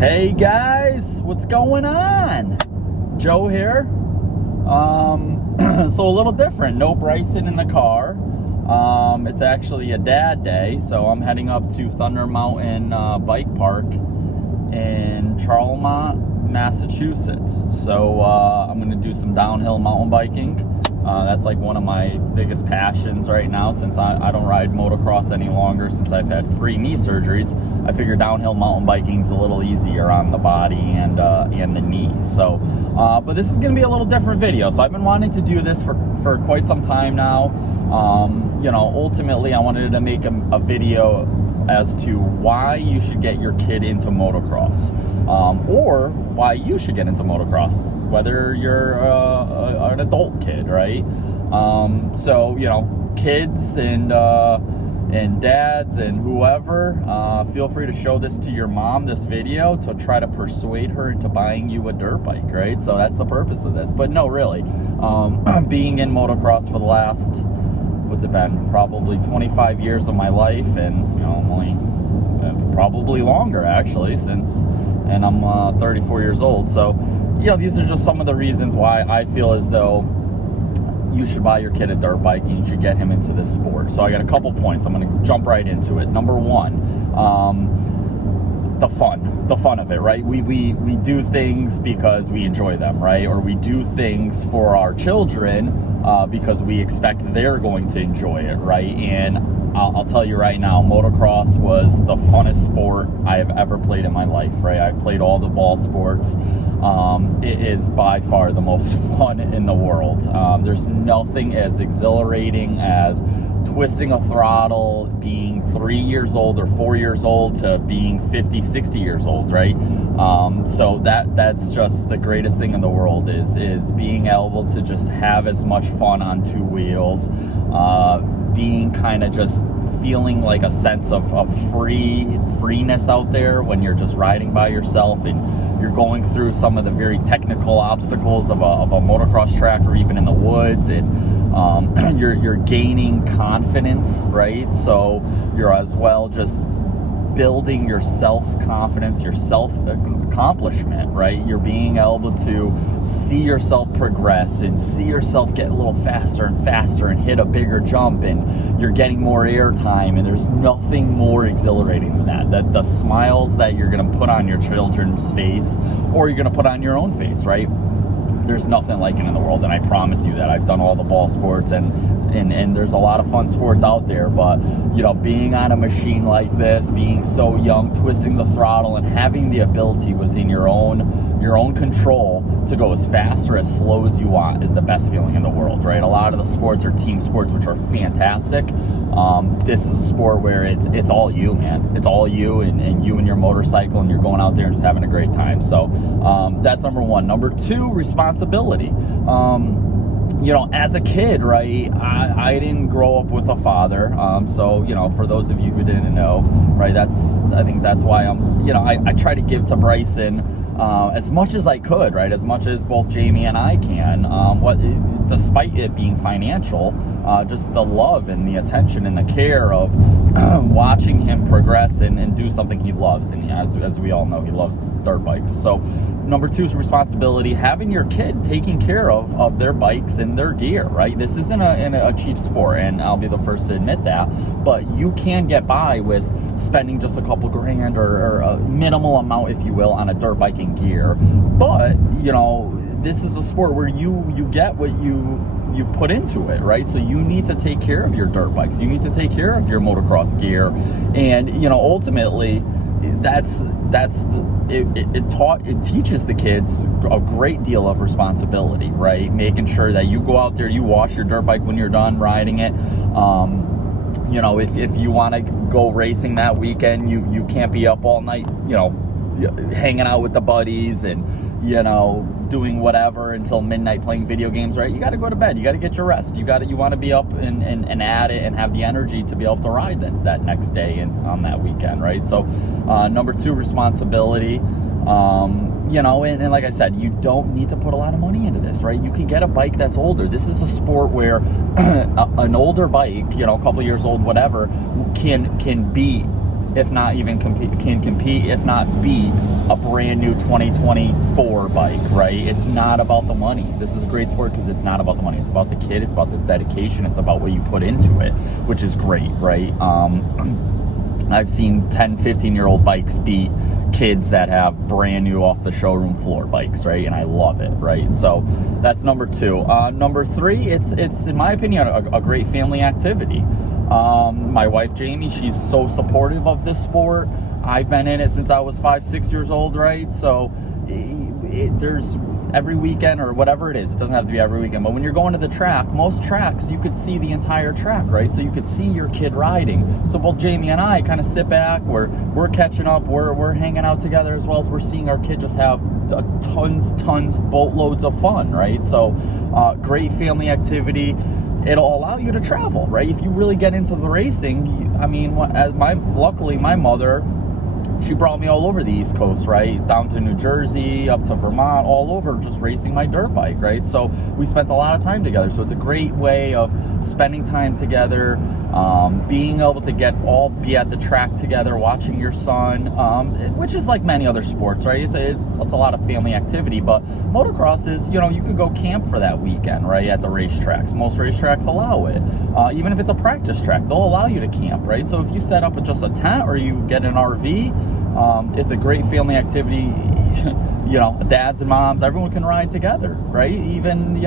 Hey guys, what's going on? Joe here. So a little different. No Bryson in the car. It's actually a dad day, so I'm heading up to Thunder Mountain Bike Park in Charlemont, Massachusetts. So I'm going to do some downhill mountain biking. That's like one of my biggest passions right now, since I don't ride motocross any longer since I've had 3 knee surgeries. I figure downhill mountain biking is a little easier on the body and the knee. So, but this is going to be a little different video. So I've been wanting to do this for quite some time now. Ultimately I wanted to make a video as to why you should get your kid into motocross, or why you should get into motocross, whether you're an adult kid, right? So, kids and dads and whoever, feel free to show this to your mom, this video, to try to persuade her into buying you a dirt bike, right? So that's the purpose of this. But no, really, being in motocross for the last, what's it been, probably 25 years of my life, and only probably longer actually, and I'm 34 years old. So these are just some of the reasons why I feel as though you should buy your kid a dirt bike and you should get him into this sport. So I got a couple points. I'm going to jump right into it. Number one, the fun of it, right? We do things because we enjoy them, right? Or we do things for our children because we expect they're going to enjoy it, right? And I'll tell you right now, motocross was the funnest sport I have ever played in my life, right? I've played all the ball sports. It is by far the most fun in the world. There's nothing as exhilarating as twisting a throttle, being 3 years old or 4 years old to being 50, 60 years old, right? So that's just the greatest thing in the world is being able to just have as much fun on 2 wheels, being kind of just feeling like a sense of freeness out there when you're just riding by yourself and you're going through some of the very technical obstacles of a motocross track, or even in the woods, and you're gaining confidence, right? So you're as well just building your self-confidence, your self-accomplishment, right? You're being able to see yourself progress and see yourself get a little faster and faster and hit a bigger jump, and you're getting more air time, and there's nothing more exhilarating than that the smiles that you're going to put on your children's face, or you're going to put on your own face, right? There's nothing like it in the world, and I promise you that. I've done all the ball sports, and there's a lot of fun sports out there, but being on a machine like this, being so young, twisting the throttle, and having the ability within your own control to go as fast or as slow as you want is the best feeling in the world, right? A lot of the sports are team sports, which are fantastic. This is a sport where it's all you, man. It's all you and you and your motorcycle, and you're going out there and just having a great time. So that's number one. Number two, responsibility. As a kid, right, I didn't grow up with a father. So, for those of you who didn't know, right, I think that's why I try to give to Bryson as much as I could, right, as much as both Jamie and I can, despite it being financial, just the love and the attention and the care of watching him progress and do something he loves. And as we all know, he loves dirt bikes. So number two is responsibility, having your kid taking care of their bikes and their gear, right? This isn't a cheap sport, and I'll be the first to admit that, but you can get by with spending just a couple grand or a minimal amount, if you will, on a dirt biking gear. But this is a sport where you get what you put into it, right? So you need to take care of your dirt bikes, you need to take care of your motocross gear, and ultimately it teaches the kids a great deal of responsibility, right? Making sure that you go out there, you wash your dirt bike when you're done riding it. If you want to go racing that weekend, you can't be up all night, hanging out with the buddies and doing whatever until midnight playing video games, right? You got to go to bed. You got to get your rest. You want to be up and at it and have the energy to be able to ride that next day and on that weekend, right? So number two, responsibility. And like I said, you don't need to put a lot of money into this, right? You can get a bike that's older. This is a sport where an older bike, a couple years old, whatever, can be if not even can compete, if not beat a brand new 2024 bike, right? It's not about the money. This is a great sport because it's not about the money. It's about the kid. It's about the dedication. It's about what you put into it, which is great, right? I've seen 10, 15-year-old bikes beat kids that have brand new off the showroom floor bikes, right? And I love it, right? So that's number 2. Number 3, it's in my opinion a great family activity. My wife Jamie, she's so supportive of this sport. I've been in it since I was 5, 6 years old, right? So there's every weekend or whatever it is. It doesn't have to be every weekend, but when you're going to the track, most tracks you could see the entire track, right? So you could see your kid riding. So both Jamie and I kind of sit back, we're catching up, we're hanging out together, as well as we're seeing our kid just have tons boatloads of fun, right? So great family activity. It'll allow you to travel, right? If you really get into the racing, I mean, luckily my mother, she brought me all over the East Coast, right? Down to New Jersey, up to Vermont, all over, just racing my dirt bike, right? So we spent a lot of time together. So it's a great way of spending time together, being able to be at the track together, watching your son, which is like many other sports, right? It's a lot of family activity, but motocross is, you could go camp for that weekend, right? At the racetracks. Most racetracks allow it. Even if it's a practice track, they'll allow you to camp, right? So if you set up just a tent or you get an RV, it's a great family activity. Dads and moms, everyone can ride together, right? Even,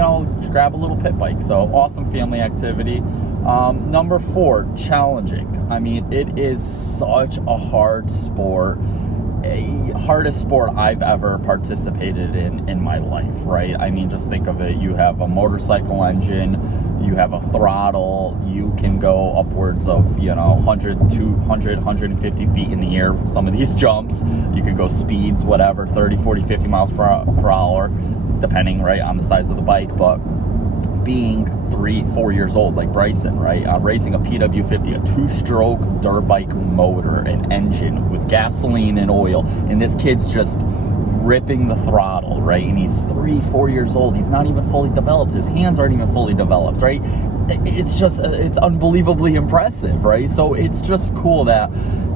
grab a little pit bike. So awesome family activity. Number 4, challenging. I mean, it is such a hard sport. Hardest sport I've ever participated in my life, right? I mean, just think of it. You have a motorcycle engine, you have a throttle, you can go upwards of 100, 200, 150 feet in the air. Some of these jumps, you could go speeds, whatever, 30, 40, 50 miles per hour, depending, right, on the size of the bike. But being 3, 4 years old like Bryson, right, racing a PW50, a 2-stroke dirt bike motor and engine with gasoline and oil, and this kid's just ripping the throttle, right? And he's 3, 4 years old. He's not even fully developed. His hands aren't even fully developed, right? It's unbelievably impressive, right? So it's just cool that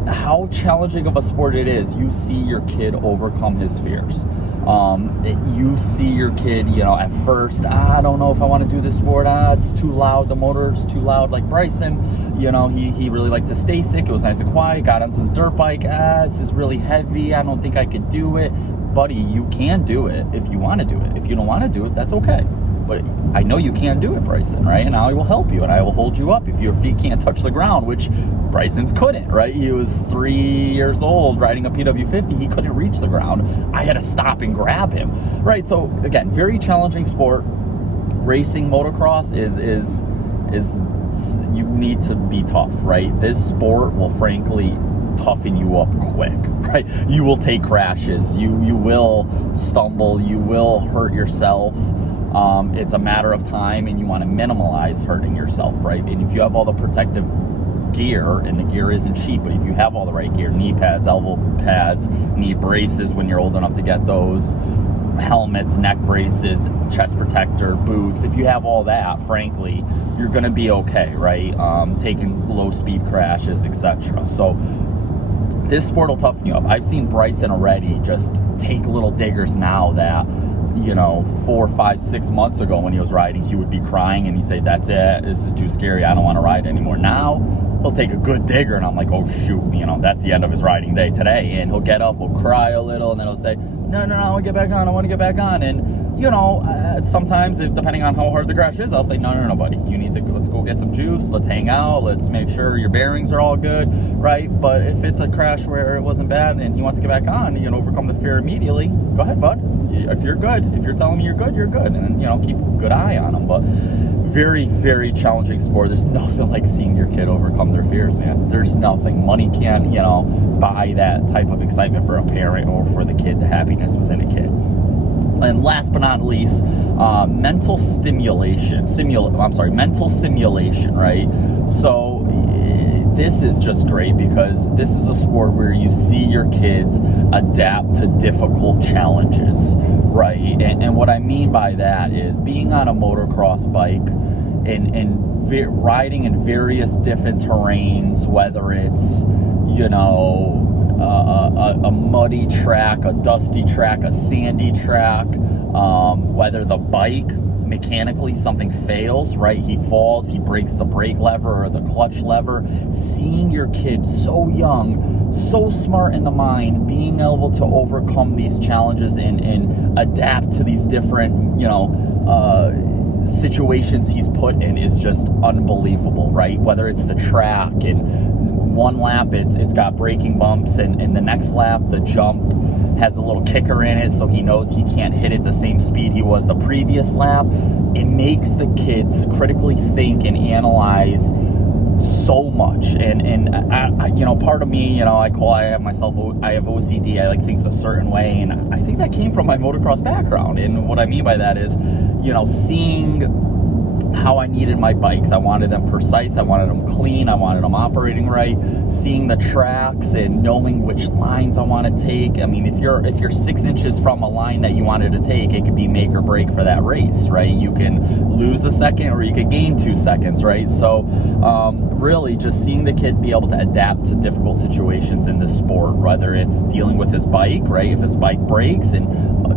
how challenging of a sport it is. You see your kid overcome his fears. You see your kid, at first, I don't know if I want to do this sport. It's too loud. The motor's too loud. Like Bryson, he really liked to stay sick. It was nice and quiet. Got onto the dirt bike. This is really heavy. I don't think I could do it. Buddy, you can do it if you want to do it. If you don't want to do it, that's okay. But I know you can do it, Bryson, right? And I will help you and I will hold you up if your feet can't touch the ground, which Bryson's couldn't, right? He was 3 years old riding a PW50. He couldn't reach the ground. I had to stop and grab him, right? So again, very challenging sport. Racing motocross is you need to be tough, right? This sport will frankly toughen you up quick, right? You will take crashes. You will stumble. You will hurt yourself. It's a matter of time, and you want to minimize hurting yourself, right? And if you have all the protective gear, and the gear isn't cheap, but if you have all the right gear, knee pads, elbow pads, knee braces when you're old enough to get those, helmets, neck braces, chest protector, boots, if you have all that, frankly, you're going to be okay, right? Taking low speed crashes, etc. So this sport will toughen you up. I've seen Bryson already just take little diggers now that, 4, 5, 6 months ago when he was riding, he would be crying and he'd say, that's it, this is too scary, I don't want to ride anymore. Now, he'll take a good digger and I'm like, oh shoot, that's the end of his riding day today. And he'll get up, he'll cry a little, and then he'll say, no, I want to get back on, And, sometimes, depending on how hard the crash is, I'll say, no, buddy, let's go get some juice, let's hang out, let's make sure your bearings are all good, right? But if it's a crash where it wasn't bad and he wants to get back on, overcome the fear immediately, go ahead, bud. If you're good, if you're telling me you're good, and then, keep a good eye on them. But very, very challenging sport. There's nothing like seeing your kid overcome their fears, man. There's nothing. Money can't, buy that type of excitement for a parent or for the kid, the happiness within a kid. And last but not least, mental simulation, right? So this is just great because this is a sport where you see your kids adapt to difficult challenges, right? And what I mean by that is being on a motocross bike and riding in various different terrains, whether it's, you know, a muddy track, a dusty track, a sandy track, whether the bike, mechanically something fails, right? He falls, he breaks the brake lever or the clutch lever. Seeing your kid so young, so smart in the mind, being able to overcome these challenges and adapt to these different, you know, situations he's put in is just unbelievable, right? Whether it's the track, and one lap it's got braking bumps, and in the next lap the jump has a little kicker in it, so he knows he can't hit it the same speed he was the previous lap. It makes the kids critically think and analyze so much, and I you know, part of me, you know, I have OCD. I like things a certain way, and I think that came from my motocross background. And what I mean by that is, you know, seeing how I needed my bikes. I wanted them precise, I wanted them clean, I wanted them operating right, seeing the tracks and knowing which lines I want to take. I mean, if you're 6 inches from a line that you wanted to take, it could be make or break for that race, right? You can lose a second or you could gain 2 seconds, right? So really just seeing the kid be able to adapt to difficult situations in this sport, whether it's dealing with his bike, right? If his bike breaks, and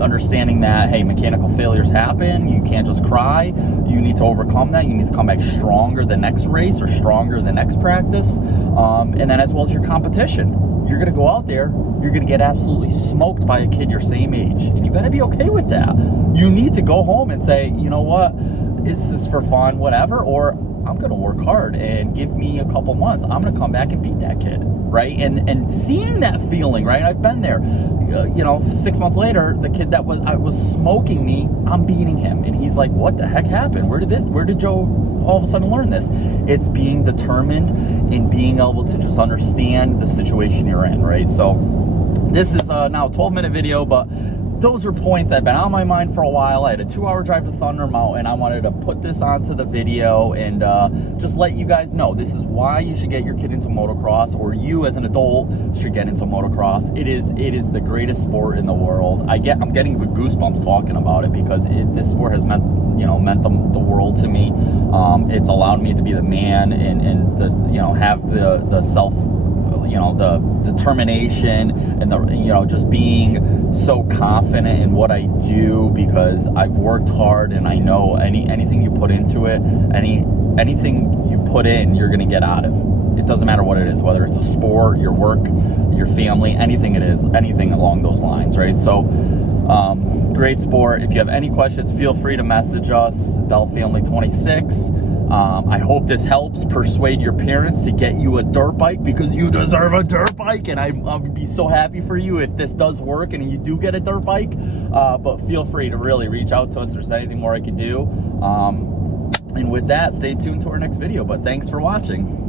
understanding that, hey, mechanical failures happen, you can't just cry, you need to overcome that, you need to come back stronger the next race or stronger the next practice. And then as well as your competition, you're gonna go out there, you're gonna get absolutely smoked by a kid your same age, and you gotta be okay with that. You need to go home and say, you know what, this is for fun, whatever, or I'm gonna work hard, and give me a couple months, I'm gonna come back and beat that kid, right? And seeing that feeling, right? I've been there. You know, 6 months later, the kid that was smoking me, I'm beating him, and he's like, what the heck happened? Where did Joe all of a sudden learn this? It's being determined and being able to just understand the situation you're in, right? So this is now a 12-minute video, but those are points that have been on my mind for a while. I had a 2-hour drive to Thunder Mountain. I wanted to put this onto the video and just let you guys know this is why you should get your kid into motocross, or you as an adult should get into motocross. It is the greatest sport in the world. I'm getting goosebumps talking about it, because this sport has meant the world to me. It's allowed me to be the man and have the self, the determination, and the just being so confident in what I do, because I've worked hard, and I know anything you put into it, anything you put in, you're gonna get out of. It doesn't matter what it is, whether it's a sport, your work, your family, anything it is, anything along those lines, right? So great sport. If you have any questions, feel free to message us, Bell Family 26. I hope this helps persuade your parents to get you a dirt bike, because you deserve a dirt bike, and I'll be so happy for you if this does work and you do get a dirt bike. But feel free to really reach out to us if there's anything more I could do. And with that, stay tuned to our next video, but thanks for watching.